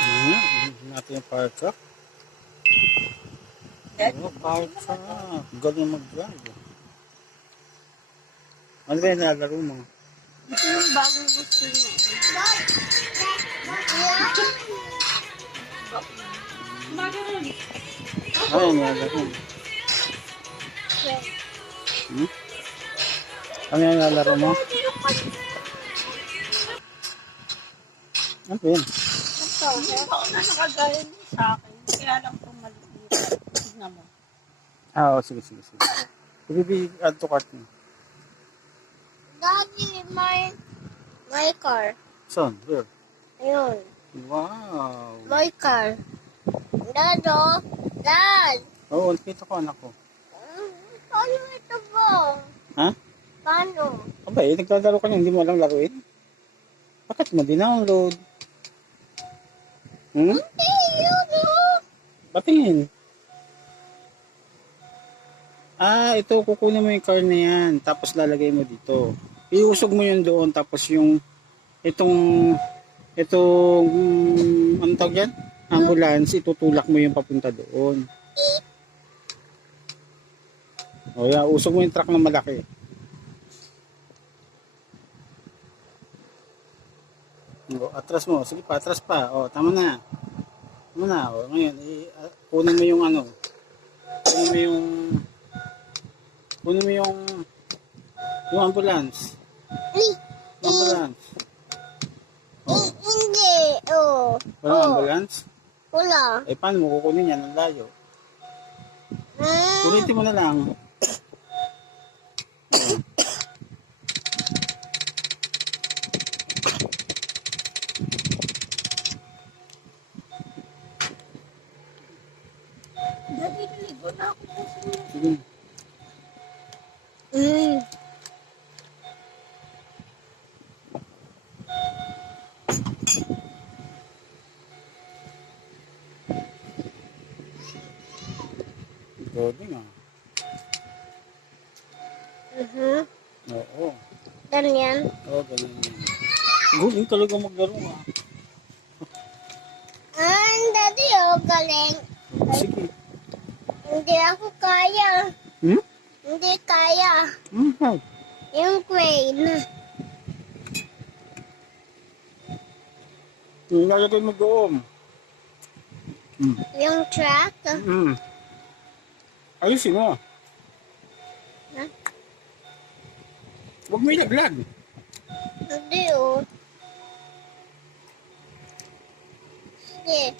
Ano nga? Natin yung fire truck. Ano, fire truck. Galing mag-drive. Ano ba yung nalalaro mo? Ito yung bagong gusto niya. Ano yung nalalaro mo? Hmm? Ano yung nalalaro mo? Ano ba yun? Ito, hindi pa ako na nakagaya niya sa akin. Kaya lang itong maliit. Tignan mo. Ah, oh, sige. Ibibi, add to cart mo. Daddy, my car. Son, where? Ayun. Wow. My car. Dad, oh. Dad. Oo, nakita ko anak ko. Paano ito ba? Ha? Paano? Aba naglalaro ka na, hindi mo alam laruin? Bakit mo dinownload? Hmm? Hindi, yun, oh. Batingin. Ah, ito, kukunin mo yung car na yan, tapos lalagay mo dito. Iusog mo yun doon, tapos itong, ano tawag yan? Ambulance, itutulak mo yung papunta doon. O yan, usog mo yung truck na malaki. O, atras mo, sige pa, atras pa. O, tama na. Tama na, o, ngayon, kunin mo yung ano, kunin mo yung ambulance. Yung ambulance. Hindi, oh. Walang ambulance? Wala. Eh, paano mo kukunin yan? Ang layo. Ulitin mo na lang. Daddy, naligo na ako po sa iyo. Sige. Grabe nga. Oo. Ganyan. Oo, ganun yan. Galing talaga maglaro nga. Daddy, oh, galing. Sige. Hindi ako kaya. Hmm? Hindi kaya. Hmm? Yung crane. Nilalagay mo doon. Yung truck. Ayusin mo. Ha? Huwag mo ilaglag. Hindi, oh. Sige.